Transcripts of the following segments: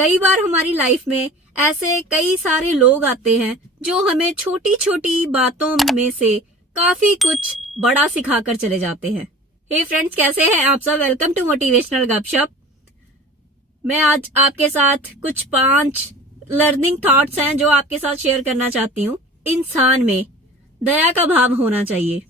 कई बार हमारी लाइफ में ऐसे कई सारे लोग आते हैं जो हमें छोटी छोटी बातों में से काफी कुछ बड़ा सिखाकर चले जाते हैं। हे फ्रेंड्स, कैसे हैं आप सब? वेलकम टू मोटिवेशनल गपशप। मैं आज आपके साथ कुछ 5 लर्निंग थॉट्स हैं जो आपके साथ शेयर करना चाहती हूँ। इंसान में दया का भाव होना चाहिए।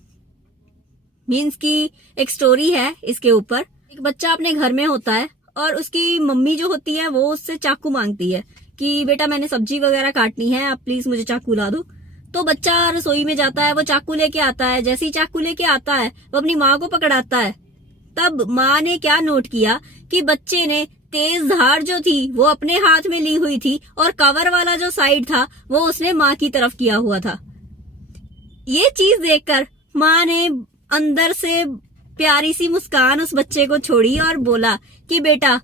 मीन्स की एक स्टोरी है इसके ऊपर। एक बच्चा अपने घर में होता है और उसकी मम्मी जो होती है वो उससे चाकू मांगती है कि बेटा मैंने सब्जी वगैरह काटनी है, आप प्लीज मुझे चाकू ला दो। तो बच्चा रसोई में जाता है, वो चाकू लेके आता है। जैसे ही चाकू लेके आता है वो अपनी माँ को पकड़ाता है। तब माँ ने क्या नोट किया कि बच्चे ने तेज धार जो थी वो अपने हाथ में ली हुई थी और कवर वाला जो साइड था वो उसने माँ की तरफ किया हुआ था। ये चीज देखकर माँ ने अंदर से प्यारी सी मुस्कान उस बच्चे को छोड़ी और बोला कि बेटा,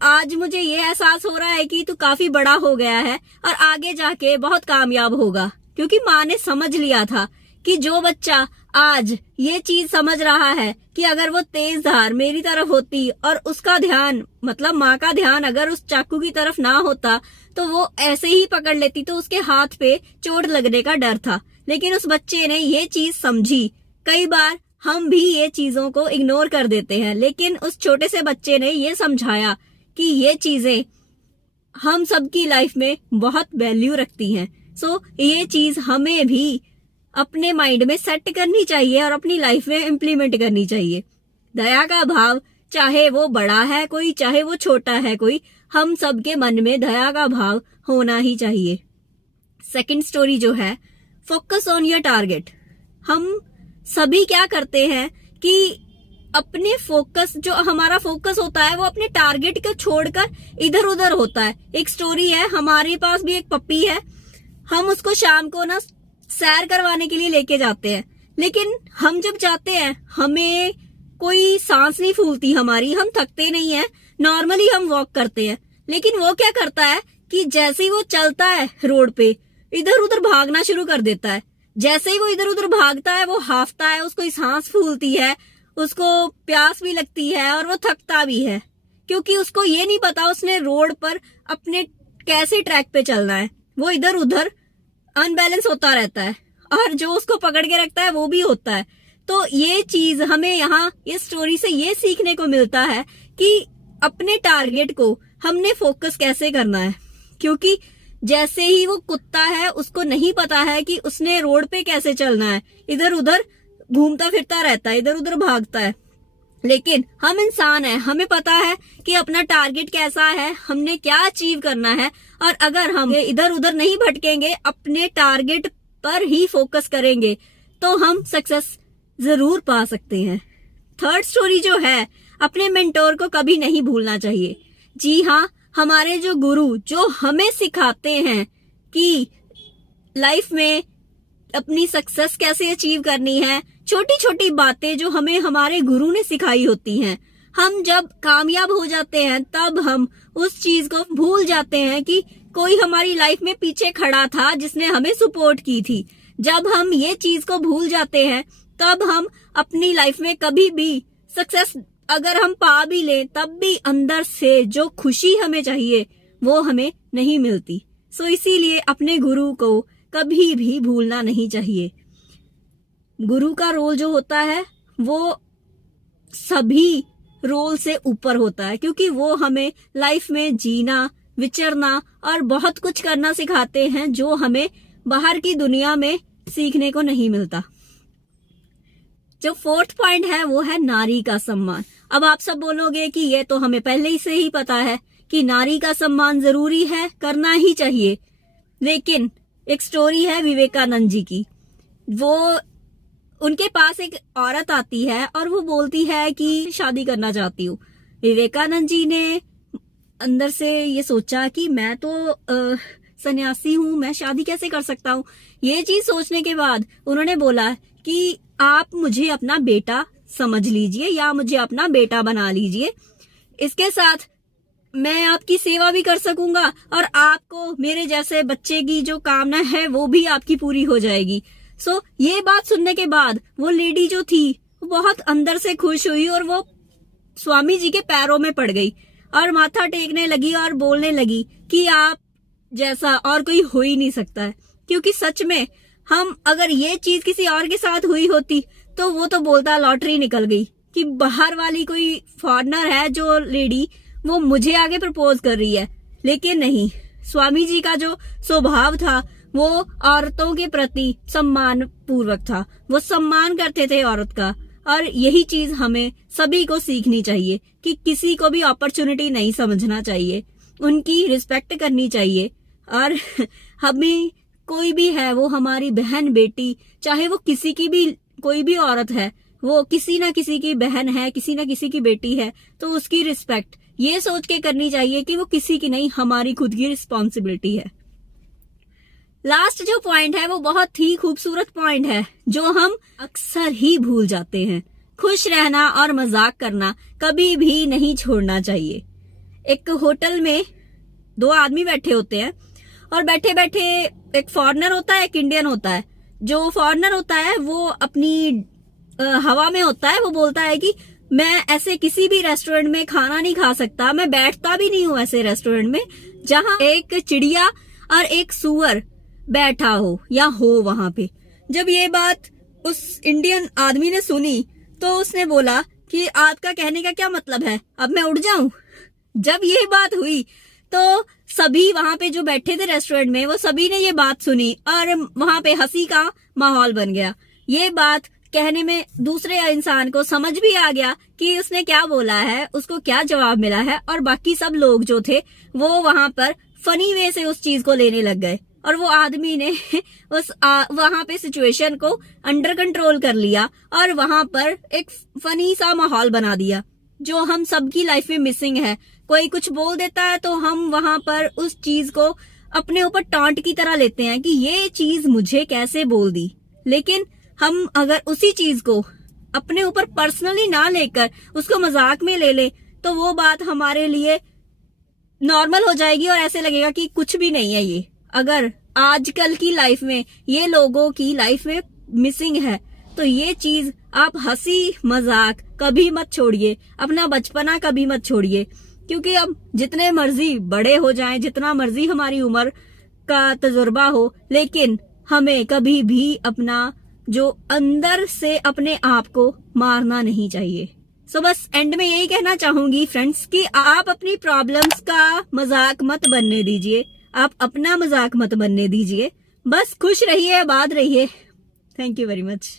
आज मुझे ये एहसास हो रहा है कि तू काफी बड़ा हो गया है और आगे जाके बहुत कामयाब होगा। क्योंकि माँ ने समझ लिया था कि जो बच्चा आज ये चीज समझ रहा है कि अगर वो तेज धार मेरी तरफ होती और उसका ध्यान मतलब माँ का ध्यान अगर उस चाकू की तरफ ना होता तो वो ऐसे ही पकड़ लेती, तो उसके हाथ पे चोट लगने का डर था। लेकिन उस बच्चे ने ये चीज समझी। कई बार हम भी ये चीजों को इग्नोर कर देते हैं, लेकिन उस छोटे से बच्चे ने ये समझाया कि ये चीजें हम सबकी लाइफ में बहुत वैल्यू रखती हैं। सो ये चीज हमें भी अपने माइंड में सेट करनी चाहिए और अपनी लाइफ में इम्प्लीमेंट करनी चाहिए। दया का भाव, चाहे वो बड़ा है कोई, चाहे वो छोटा है कोई, हम सबके मन में दया का भाव होना ही चाहिए। सेकंड स्टोरी जो है, फोकस ऑन योर टारगेट। हम सभी क्या करते हैं कि अपने फोकस, जो हमारा फोकस होता है वो अपने टारगेट को छोड़कर इधर उधर होता है। एक स्टोरी है, हमारे पास भी एक पप्पी है। हम उसको शाम को ना सैर करवाने के लिए लेके जाते हैं, लेकिन हम जब जाते हैं हमें कोई सांस नहीं फूलती हमारी, हम थकते नहीं है, नॉर्मली हम वॉक करते हैं। लेकिन वो क्या करता है कि जैसे ही वो चलता है रोड पे, इधर उधर भागना शुरू कर देता है। जैसे ही वो इधर उधर भागता है वो हाफता है, उसको सांस फूलती है, उसको प्यास भी लगती है और वो थकता भी है, क्योंकि उसको ये नहीं पता उसने रोड पर अपने कैसे ट्रैक पे चलना है। वो इधर उधर अनबैलेंस होता रहता है और जो उसको पकड़ के रखता है वो भी होता है। तो ये चीज हमें यहाँ इस स्टोरी से ये सीखने को मिलता है कि अपने टारगेट को हमने फोकस कैसे करना है। क्योंकि जैसे ही वो कुत्ता है उसको नहीं पता है कि उसने रोड पे कैसे चलना है, इधर उधर घूमता फिरता रहता है, इधर उधर भागता है। लेकिन हम इंसान हैं, हमें पता है कि अपना टारगेट कैसा है, हमने क्या अचीव करना है। और अगर हम इधर उधर नहीं भटकेंगे, अपने टारगेट पर ही फोकस करेंगे, तो हम सक्सेस जरूर पा सकते हैं। थर्ड स्टोरी जो है, अपने मेंटोर को कभी नहीं भूलना चाहिए। जी हाँ, हमारे जो गुरु जो हमें सिखाते हैं कि लाइफ में अपनी सक्सेस कैसे अचीव करनी है, छोटी छोटी बातें जो हमें हमारे गुरु ने सिखाई होती हैं, हम जब कामयाब हो जाते हैं तब हम उस चीज को भूल जाते हैं कि कोई हमारी लाइफ में पीछे खड़ा था जिसने हमें सपोर्ट की थी। जब हम ये चीज को भूल जाते हैं तब हम अपनी लाइफ में कभी भी सक्सेस अगर हम पा भी लें तब भी अंदर से जो खुशी हमें चाहिए वो हमें नहीं मिलती। सो इसीलिए अपने गुरु को कभी भी भूलना नहीं चाहिए। गुरु का रोल जो होता है वो सभी रोल से ऊपर होता है, क्योंकि वो हमें लाइफ में जीना, विचरना और बहुत कुछ करना सिखाते हैं जो हमें बाहर की दुनिया में सीखने को नहीं मिलता। जो फोर्थ पॉइंट है वो है नारी का सम्मान। अब आप सब बोलोगे कि ये तो हमें पहले ही से ही पता है कि नारी का सम्मान जरूरी है, करना ही चाहिए। लेकिन एक स्टोरी है विवेकानंद जी की। वो उनके पास एक औरत आती है और वो बोलती है कि शादी करना चाहती हूँ। विवेकानंद जी ने अंदर से ये सोचा कि मैं तो सन्यासी हूँ, मैं शादी कैसे कर सकता हूँ। ये चीज सोचने के बाद उन्होंने बोला कि आप मुझे अपना बेटा समझ लीजिए या मुझे अपना बेटा बना लीजिए, इसके साथ मैं आपकी सेवा भी कर सकूंगा और आपको मेरे जैसे बच्चे की जो कामना है वो भी आपकी पूरी हो जाएगी। सो ये बात सुनने के बाद वो लेडी जो थी वो बहुत अंदर से खुश हुई और वो स्वामी जी के पैरों में पड़ गई और माथा टेकने लगी और बोलने लगी कि आप जैसा और कोई हो ही नहीं सकता है। क्योंकि सच में हम अगर ये चीज किसी और के साथ हुई होती तो वो तो बोलता लॉटरी निकल गई कि बाहर वाली कोई फॉरेनर है जो लेडी वो मुझे आगे प्रपोज कर रही है। लेकिन नहीं, स्वामी जी का जो स्वभाव था वो औरतों के प्रति सम्मान पूर्वक था। वो सम्मान करते थे औरत का, और यही चीज हमें सभी को सीखनी चाहिए कि किसी को भी अपॉर्चुनिटी नहीं समझना चाहिए, उनकी रिस्पेक्ट करनी चाहिए। और हमें कोई भी है, वो हमारी बहन बेटी, चाहे वो किसी की भी कोई भी औरत है, वो किसी ना किसी की बहन है, किसी ना किसी की बेटी है, तो उसकी रिस्पेक्ट ये सोच के करनी चाहिए कि वो किसी की नहीं, हमारी खुद की रिस्पॉन्सिबिलिटी है। लास्ट जो पॉइंट है वो बहुत ही खूबसूरत पॉइंट है जो हम अक्सर ही भूल जाते हैं। खुश रहना और मजाक करना कभी भी नहीं छोड़ना चाहिए। एक होटल में दो आदमी बैठे होते हैं और बैठे बैठे एक फॉरेनर होता है, एक इंडियन होता है। जो फॉरेनर होता है वो अपनी हवा में होता है, वो बोलता है कि मैं ऐसे किसी भी रेस्टोरेंट में खाना नहीं खा सकता, मैं बैठता भी नहीं हूँ ऐसे रेस्टोरेंट में जहाँ एक चिड़िया और एक सुअर बैठा हो या हो वहां पे। जब ये बात उस इंडियन आदमी ने सुनी तो उसने बोला कि आपका कहने का क्या मतलब है, अब मैं उड़ जाऊं? जब ये बात हुई तो सभी वहां पे जो बैठे थे रेस्टोरेंट में, वो सभी ने ये बात सुनी और वहां पे हंसी का माहौल बन गया। ये बात कहने में दूसरे इंसान को समझ भी आ गया कि उसने क्या बोला है, उसको क्या जवाब मिला है, और बाकी सब लोग जो थे वो वहां पर फनी वे से उस चीज को लेने लग गए। और वो आदमी ने वहां पे सिचुएशन को अंडर कंट्रोल कर लिया और वहां पर एक फनी सा माहौल बना दिया, जो हम सबकी लाइफ में मिसिंग है। कोई कुछ बोल देता है तो हम वहां पर उस चीज को अपने ऊपर टॉन्ट की तरह लेते हैं कि ये चीज मुझे कैसे बोल दी। लेकिन हम अगर उसी चीज को अपने ऊपर पर्सनली ना लेकर उसको मजाक में ले ले तो वो बात हमारे लिए नॉर्मल हो जाएगी और ऐसे लगेगा कि कुछ भी नहीं है ये। अगर आजकल की लाइफ में ये लोगों की लाइफ में मिसिंग है तो ये चीज आप हंसी मजाक कभी मत छोड़िए, अपना बचपना कभी मत छोड़िए। क्योंकि अब जितने मर्जी बड़े हो जाएं, जितना मर्जी हमारी उम्र का तजुर्बा हो, लेकिन हमें कभी भी अपना जो अंदर से अपने आप को मारना नहीं चाहिए। सो बस एंड में यही कहना चाहूंगी फ्रेंड्स कि आप अपनी प्रॉब्लम्स का मजाक मत बनने दीजिए, आप अपना मजाक मत बनने दीजिए। बस खुश रहिए, आबाद रहिए। Thank you very much.